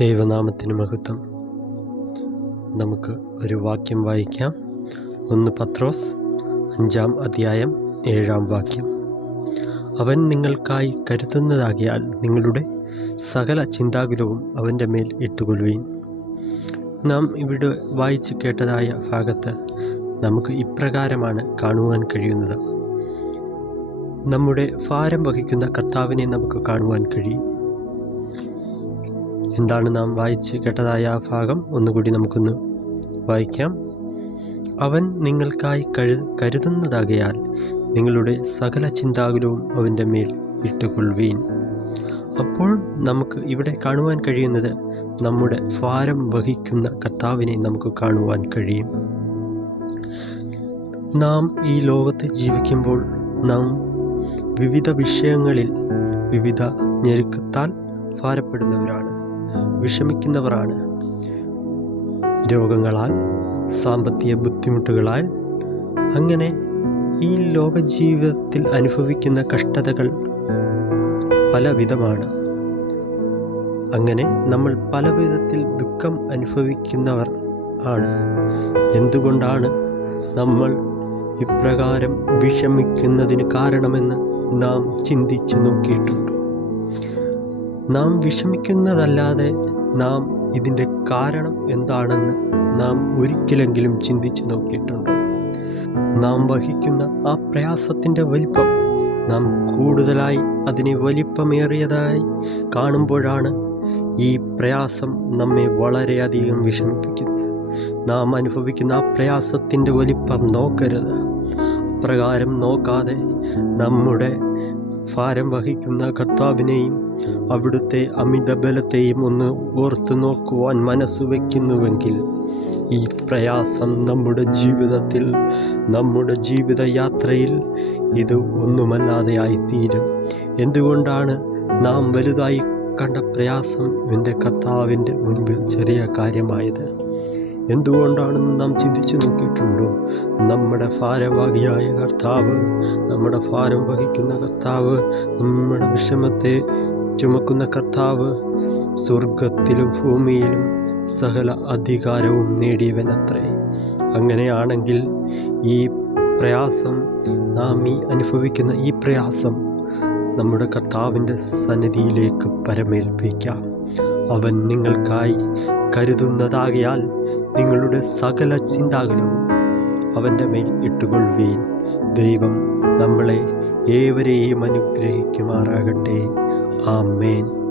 ദൈവനാമത്തിന് മഹത്വം. നമുക്ക് ഒരു വാക്യം വായിക്കാം. ഒന്ന് പത്രോസ് അഞ്ചാം അധ്യായം ഏഴാം വാക്യം. അവൻ നിങ്ങൾക്കായി കരുതുന്നതാകിയാൽ നിങ്ങളുടെ സകല ചിന്താകുലവും അവന്റെ മേൽ ഇട്ടുകൊള്ളുവീൻ. നാം ഇവിടെ വായിച്ചു കേട്ടതായ ഭാഗത്ത് നമുക്ക് ഇപ്രകാരമാണ് കാണുവാൻ കഴിയുന്നത്. നമ്മുടെ ഭാരം വഹിക്കുന്ന കർത്താവിനെ നമുക്ക് കാണുവാൻ കഴിയും. എന്താണ് നാം വായിച്ച് കേട്ടതായ ആ ഭാഗം ഒന്നുകൂടി നമുക്കൊന്ന് വായിക്കാം. അവൻ നിങ്ങൾക്കായി കരു കരുതുന്നതാകയാൽ നിങ്ങളുടെ സകല ചിന്താകുലവും അവന്റെ മേൽ ഇട്ടുകൊള്ളുവീൻ. അപ്പോൾ നമുക്ക് ഇവിടെ കാണുവാൻ കഴിയുന്നത് നമ്മുടെ ഭാരം വഹിക്കുന്ന കർത്താവിനെ നമുക്ക് കാണുവാൻ കഴിയും. നാം ഈ ലോകത്ത് ജീവിക്കുമ്പോൾ നാം വിവിധ വിഷയങ്ങളിൽ വിവിധ ഞെരുക്കത്താൽ ഭാരപ്പെടുന്നവരാണ്. വിഷമിക്കുന്നവരാണ്. രോഗങ്ങളാൽ സാമ്പത്തിക ബുദ്ധിമുട്ടുകളാൽ അങ്ങനെ ഈ ലോകജീവിതത്തിൽ അനുഭവിക്കുന്ന കഷ്ടതകൾ പലവിധമാണ്. അങ്ങനെ നമ്മൾ പല വിധത്തിൽ ദുഃഖം അനുഭവിക്കുന്നവർ ആണ്. എന്തുകൊണ്ടാണ് നമ്മൾ ഇപ്രകാരം വിഷമിക്കുന്നതിന് കാരണമെന്ന് നാം ചിന്തിച്ചു നോക്കിയിട്ടുണ്ടോ? നാം വിഷമിക്കുന്നതല്ലാതെ നാം ഇതിന്റെ കാരണം എന്താണെന്ന് നാം ഒരിക്കലെങ്കിലും ചിന്തിച്ചു നോക്കിയിട്ടുണ്ടോ. നാം വഹിക്കുന്ന ആ പ്രയാസത്തിന്റെ വലിപ്പം നാം കൂടുതലായി അതിനെ വലിപ്പമേറിയതായി കാണുമ്പോഴാണ് ഈ പ്രയാസം നമ്മെ വളരെയധികം വിഷമിപ്പിക്കുന്നത്. നാം അനുഭവിക്കുന്ന ആ പ്രയാസത്തിന്റെ വലിപ്പം നോക്കരുത്. പ്രകാരം നോക്കാതെ നമ്മുടെ ഭാരം വഹിക്കുന്ന കർത്താവിനെയും അവിടുത്തെ അമിത ബലത്തെയും ഒന്ന് ഓർത്തു നോക്കുവാൻ മനസ്സ് വയ്ക്കുന്നുവെങ്കിൽ ഈ പ്രയാസം നമ്മുടെ ജീവിതത്തിൽ നമ്മുടെ ജീവിതയാത്രയിൽ ഇത് ഒന്നുമല്ലാതെ ആയിത്തീരും. എന്തുകൊണ്ടാണ് നാം വലുതായി കണ്ട പ്രയാസം? എന്റെ കർത്താവിന്റെ മുൻപിൽ ചെറിയ കാര്യമായത്. എന്തുകൊണ്ടാണെന്ന് നാം ചിന്തിച്ചു നോക്കിയിട്ടുണ്ടോ? നമ്മുടെ ഭാരവാഹിയായ കർത്താവ് നമ്മുടെ ഭാരം വഹിക്കുന്ന കർത്താവ് നമ്മുടെ വിഷമത്തെ ചുമക്കുന്ന കർത്താവ് സ്വർഗത്തിലും ഭൂമിയിലും സകല അധികാരവും നേടിയവനത്രേ. അങ്ങനെയാണെങ്കിൽ ഈ പ്രയാസം നാം ഈ അനുഭവിക്കുന്ന ഈ പ്രയാസം നമ്മുടെ കർത്താവിന്റെ സന്നിധിയിലേക്ക് പരമേൽപ്പിക്കാം. അവൻ നിങ്ങൾക്കായി കരുതുന്നതാകയാൽ നിങ്ങളുടെ സകല ചിന്താകളും അവന്റെ മേൽ ഇട്ടുകൊള്ളുവീൻ. ദൈവം നമ്മളെ ഏവരെയും അനുഗ്രഹിക്കുമാറാകട്ടെ. ആമേൻ.